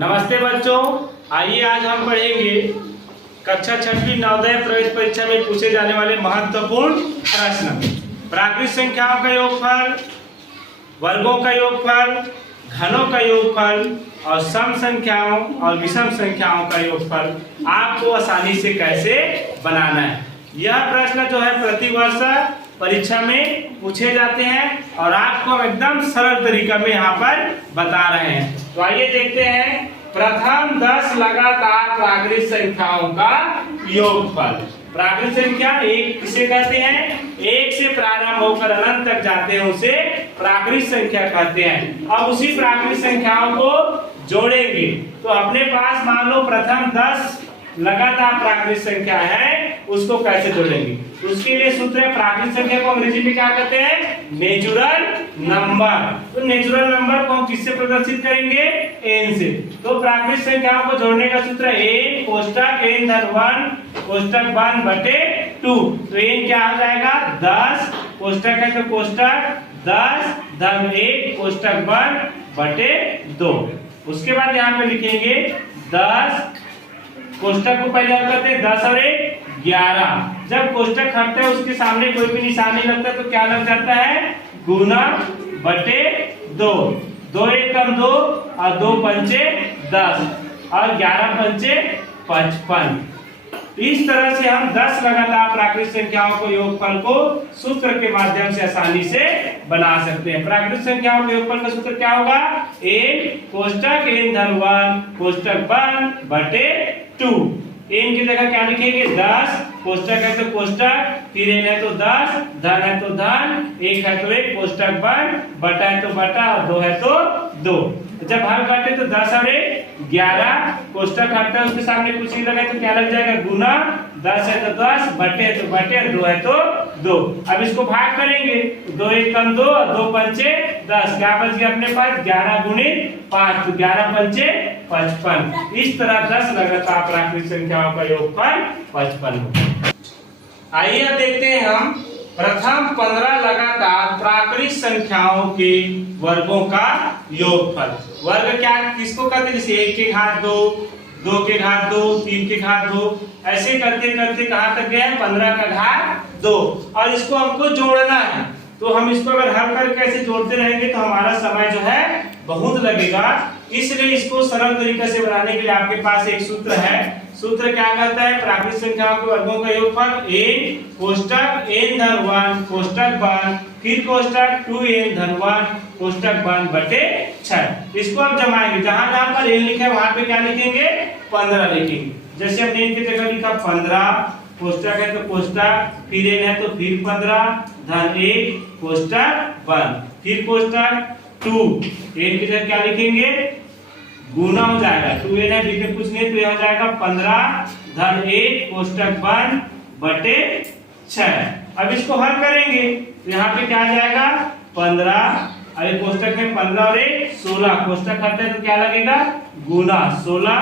नमस्ते बच्चों, आइए आज हम पढ़ेंगे कक्षा 6वीं नवोदय प्रवेश परीक्षा में पूछे जाने वाले महत्वपूर्ण प्रश्न। प्राकृत संख्याओं का योगफल, वर्गों का योगफल, घनों का योगफल और सम संख्याओं और विषम संख्याओं का योगफल आपको आसानी से कैसे बनाना है। यह प्रश्न जो है प्रतिवर्ष परीक्षा में पूछे जाते हैं और आपको हम एकदम सरल तरीका में यहाँ पर बता रहे हैं। तो आइए देखते हैं प्रथम 10 लगातार प्राकृत संख्याओं का योगफल। प्राकृत संख्या एक किसे कहते हैं? एक से प्रारंभ होकर अनंत तक जाते हैं उसे प्राकृत संख्या कहते हैं। अब उसी प्राकृत संख्याओं को जोड़ेंगे तो अपने पास मान लो प्रथम 10 लगातार प्राकृत संख्या है, उसको कैसे जोड़ेंगे? उसके लिए सूत्र है, प्राकृत संख्या को अंग्रेजी में क्या कहते हैं? Natural number. तो नेचुरल नंबर को हम किससे प्रदर्शित करेंगे? n से। तो प्राकृत संख्याओं को जोड़ने का सूत्र है n कोष्टक n धन 1 कोष्टक 1 बटे 2। तो n क्या हो जाएगा? 10 कोष्टक है तो कोष्टक 10 धन 1 कोष्टक 1 बटे 2। उसके बाद यहाँ पे लिखेंगे 10 कोष्टक को पहले हम करते हैं 10 और 1 11। जब कोष्टक हटता है उसके सामने कोई भी निशान नहीं लगता तो क्या लग जाता है? गुना बटे 2। 2 1 कम 2 और 2 पंचे 10 और 11 पंचे 55। इस तरह से हम 10 लगातार प्राकृत संख्याओं को योगफल को सूत्र के माध्यम से आसानी से बना सकते हैं। प्राकृत संख्याओं के योगफल का सूत्र क्या होगा? n कोष्टक n धन 1 कोष्टक 1 बटे 2। n की जगह क्या लिखेंगे? 10 कोष्टक है तो कोष्टक, फिर n है तो 10, धन है तो धन, 1 है तो 1 कोष्टक 1, बटा है तो बटा और 2 है तो 2। जब हल करते तो 10 और 1 11, कोष्टक हटता है उसके सामने कुछ नहीं लगा तो क्या लग जाएगा? गुना, 10 है तो 10, बटे है तो बटे, 2 है तो 2। अब इसको भाग करेंगे 2 1 कम 2 और 2 पंचे 10, क्या बच गया अपने पास? 11 गुणित 5 तो 11 पंचे 55। इस तरह 10 लगातार प्राकृत संख्याओं का योगफल 55 होगा। आइए अब देखते हैं हम प्रथम 15 लगातार प्राकृत संख्याओं के वर्गों का योगफल। वर्ग क्या किसको कहते हैं? जैसे 1 के घात 2, 2 के घात 2, 3 के घात 2, ऐसे करते करते कहां तक गए? 15 का घात 2। और इसको हमको जोड़ना है तो हम इसको अगर हल करके ऐसे जोड़ते रहेंगे तो हमारा समय जो है बहुत लगेगा। इसलिए इसको सरल तरीके से बनाने के लिए आपके पास एक सूत्र है। सूत्र क्या कहता है? प्राकृत संख्याओं के वर्गों का योगफल n कोष्टक n धन 1 कोष्टक 1 फिर कोष्टक 2n धन 1 कोष्टक 1 बटे 6। इसको आप जमाएंगे, जहां जहां पर n लिखा है वहां पे क्या लिखेंगे? 15 लिखेंगे। जैसे हमने n की जगह लिखा 15, कोष्टक है तो कोष्टक, फिर n है तो फिर 15 धन 1 कोष्टक 1 फिर कोष्टक 2, n की जगह क्या लिखेंगे? गुना हो जाएगा, 2n है बीच में कुछ नहीं तो यह हो जाएगा 15 धन 1 कोष्टक 1 बटे 6। अब इसको हल करेंगे तो यहाँ पे क्या आ जाएगा? 15, अरे कोष्टक में 15 और 1 16, कोष्टक हटता है तो क्या लगेगा? गुना 16।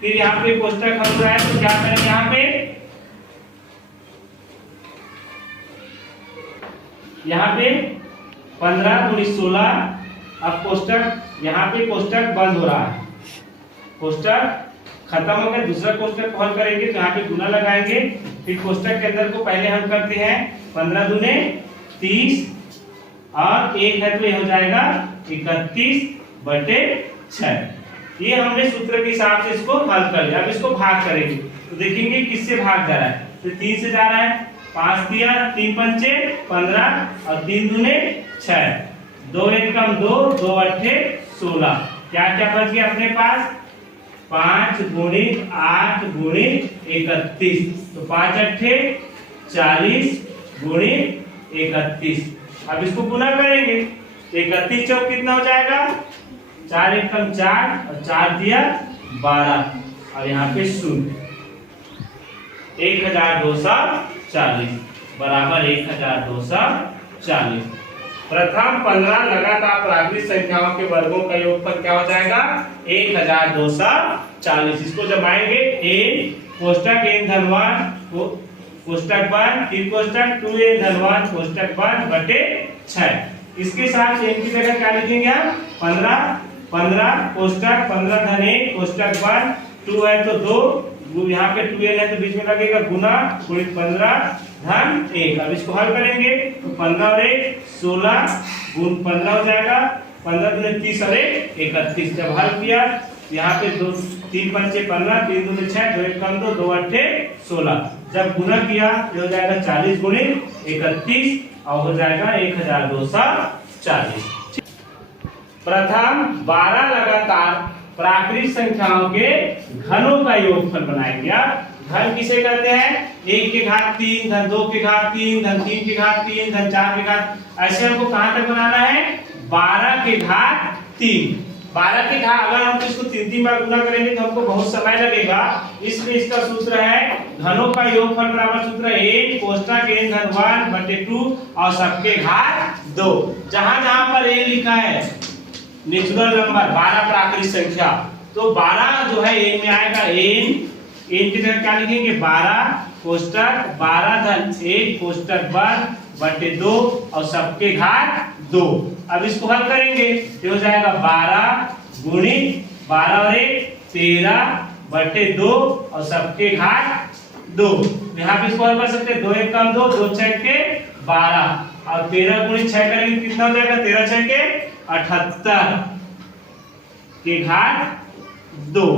फिर यहाँ पे कोष्टक हट रहा है तो क्या करेंगे? यहाँ पे 15 गुणित 16। अब कोष्टक यहाँ पे कोष्टक बंद हो रहा है, कोष्टक खत्म हो गया, दूसरा कोष्टक हल करेंगे तो यहाँ पे गुना लगाएंगे। फिर कोष्टक के अंदर को पहले हम करते हैं 15 दूने 30 और 1 है तो ये हो जाएगा 31 बटे 6। ये हमने सूत्र के हिसाब से इसको हल कर लिया। अब इसको भाग करेंगे तो देखेंगे किससे भाग जा रहा है। तो 3 से जा रहा है, 5 दिया, 3 पंचे 15 और 3 दूने 6, 2 1 कम 2, 2 अट्ठे 16। क्या क्या बच गया अपने पास? 5 गुणित 8 गुणित 31, तो 5 अट्ठे 40 गुणित 31। अब इसको गुना करेंगे 31 चौक कितना हो जाएगा? 4 1 कम 4 और 4 दिया 12 और यहाँ पे 0। 1240 बराबर 1240। प्रथम 15 लगातार प्राकृत संख्याओं के वर्गों का योगफल क्या हो जाएगा? 1240। इसको जमाएंगे n कोष्टक n धन 1 कोष्टक 1 फिर कोष्टक 2n धन 1 कोष्टक 1 बटे 6। इसके साथ n की जगह क्या लिखेंगे? 15 15 कोष्टक 15 धन 1 कोष्टक 1 2 है तो 2 यहाँ पे 2n है तो बीच में लगेगा गुना गुणित 15 धन 1। अब इसको हल करेंगे तो 15 और 1 16 गुण 15 हो जाएगा 15 दूनी 30 और 1 31। जब हल किया यहाँ पे 2 3 पंचे 15 3 दूनी 6 2 1 कम 2 2 अट्ठे 16। जब गुना किया ये हो जाएगा 40 गुणित 31 और हो जाएगा 1240। प्रथम 12 लगातार प्राकृतिक संख्याओं के घनों का योगफल बनाएंगे। आप घन किसे कहते हैं? 1 के घात 3 धन 2 के घात 3 धन 3 के घात 3 धन 4 के घात, ऐसे हमको कहां तक बनाना है? 12 के घात 3। 12 के घात अगर हम इसको 3 बार गुना करेंगे तो हमको बहुत समय लगेगा, इसलिए इसका सूत्र है घनों का योगफल बराबर सूत्र 1 कोष्टक n धन 1 बटे 2 और सबके घात 2। जहां जहां पर n लिखा है नेचुरल नंबर 12 प्राकृतिक संख्या, तो 12 जो है n में आएगा n की जगह क्या लिखेंगे? 12 कोष्टक 12 धन 1 कोष्टक 1 बटे 2 और सबके घात 2। अब इसको हल करेंगे तो हो जाएगा 12 गुणित 12 और 1 13 बटे 2 और सबके घात 2। यहाँ पे इसको हल कर सकते हैं 2 1 कम 2 2 6 के 12 और 13 गुणित 6 करेंगे कितना हो जाएगा? 13 6 के 78 के घात 2।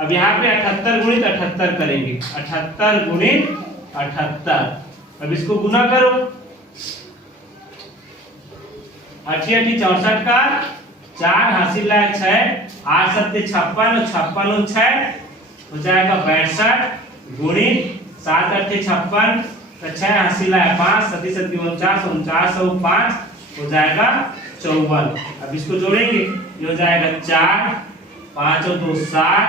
अब यहाँ पे 78 गुणित 78 करेंगे 78 गुणित 78। अब इसको गुना करो 8 8 64 का 4 हासिल लाए 6 8 7 56 56 और 6 हो जाएगा 62 गुणित 7 8 56 तो 6 हासिल लाए 5 7 7 49 49 और 5 हो जाएगा 54। अब इसको जोड़ेंगे ये हो जाएगा 4 5 और 2 7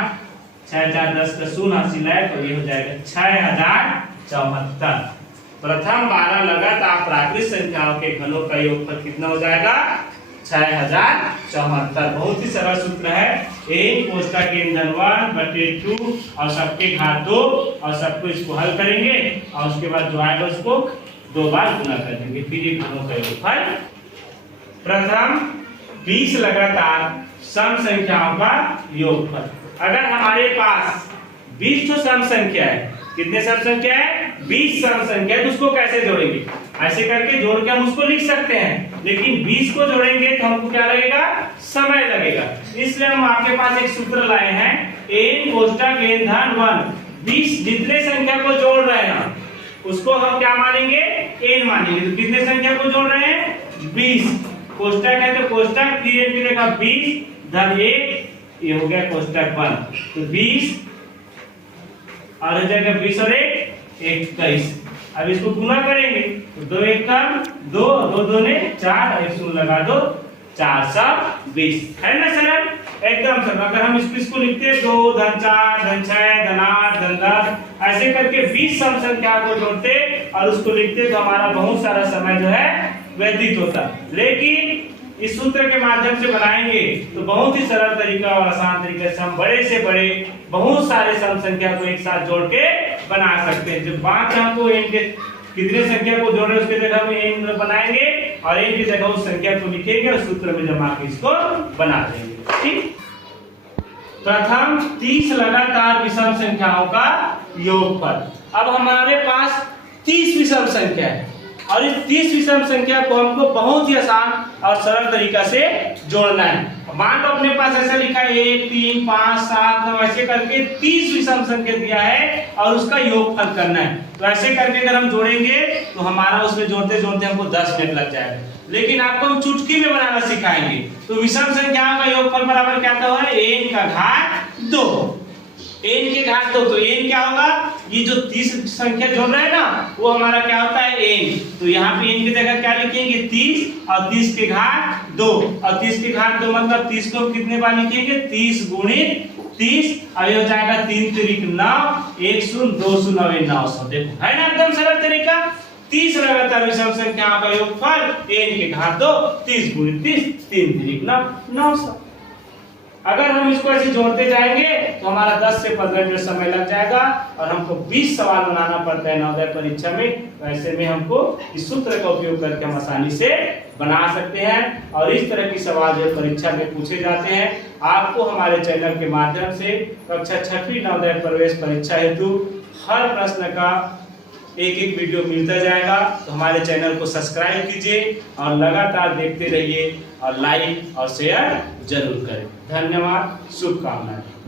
6 4 10 का शून्य हासिल है तो ये हो जाएगा 6074। प्रथम 12 लगातार प्राकृतिक संख्याओं के घनों का योगफल कितना हो जाएगा? 6074। बहुत ही सरल सूत्र है 1 कोष्टक n धन 1 बटे 2 और सबके घात 2 और सबको इसको हल करेंगे और उसके बाद जो आएगा उसको 2 बार गुना कर देंगे, फिर ये घनों का योगफल। प्रथम 20 लगातार सम संख्याओं का योगफल। अगर हमारे पास 20 तो सम संख्या है, कितने सम संख्या है? 20 सम संख्या है, तो उसको कैसे जोड़ेंगे? ऐसे करके जोड़ के हम उसको लिख सकते हैं, लेकिन 20 को जोड़ेंगे तो हमको क्या लगेगा? समय लगेगा। इसलिए हम आपके पास एक सूत्र लाए हैं n कोष्टक n धन 1। 20 जितने संख्या को जोड़ रहे हैं उसको हम क्या मानेंगे? n मानेंगे। तो कितने संख्या को जोड़ रहे हैं? 20। कोष्टक है तो कोष्टक फिर n की जगह 20 धन 1 ये हो गया कोष्टक 1। तो 20 और हो जाएगा 20 और 1 21। अब इसको गुना करेंगे तो 2 1 कम 2 2 2 ने 4 1 शून्य लगा दो 420 है ना सरल? एकदम सरल। अगर हम इसको लिखते 2 धन 4 धन 6 धन 8 धन 10 ऐसे करके 20 सम संख्या को जोड़ते और उसको लिखते तो हमारा बहुत सारा समय जो है व्यतीत होता। लेकिन इस सूत्र के माध्यम से बनाएंगे तो बहुत ही सरल तरीका और आसान तरीके से हम बड़े से बड़े बहुत सारे सम संख्या को एक साथ जोड़ के बना सकते हैं। जो बात हमको n के कितने संख्या को जोड़ रहे हैं उसके जगह हम n बनाएंगे और n की जगह उस संख्या को लिखेंगे और सूत्र में जमा के इसको बना देंगे। ठीक। प्रथम 30 लगातार विषम संख्याओं का योगफल। अब हमारे पास 30 विषम संख्या है और इस 30 विषम संख्या को हमको बहुत ही आसान और सरल तरीका से जोड़ना है। मान लो अपने पास ऐसा लिखा है 1 3 5 7 9 ऐसे करके 30 विषम संख्या दिया है और उसका योगफल करना है। तो ऐसे करके अगर हम जोड़ेंगे तो हमारा उसमें जोड़ते जोड़ते हमको 10 मिनट लग जाएगा, लेकिन आपको हम चुटकी में बनाना सिखाएंगे। तो विषम संख्याओं का योगफल बराबर क्या होता है? n का घात 2। n के घात 2 तो n क्या होगा? ये जो 30 संख्या जोड़ रहे हैं ना वो हमारा क्या होता है? n। तो यहाँ पे n की जगह क्या लिखेंगे? 30 और 30 के घात 2 और 30 के घात 2 मतलब 30 को कितने बार लिखेंगे? 30 गुणित 30 और हो जाएगा 3 3 9 1 0 2 0 और 900। देखो है ना एकदम सरल तरीका। 30 लगातार विषम संख्याओं का योगफल n के घात 2 30 गुणित 30 3 3 9 900। अगर हम इसको ऐसे जोड़ते जाएंगे तो हमारा 10 से 15 मिनट समय लग जाएगा और हमको 20 सवाल बनाना पड़ता है नवोदय परीक्षा में। तो ऐसे में हमको इस सूत्र का उपयोग करके हम आसानी से बना सकते हैं और इस तरह की सवाल जो परीक्षा में पूछे जाते हैं आपको हमारे चैनल के माध्यम से कक्षा 6वीं नवोदय प्रवेश परीक्षा हेतु हर प्रश्न का एक एक वीडियो मिलता जाएगा। तो हमारे चैनल को सब्सक्राइब कीजिए और लगातार देखते रहिए और लाइक और शेयर जरूर करें। धन्यवाद, शुभकामनाएं।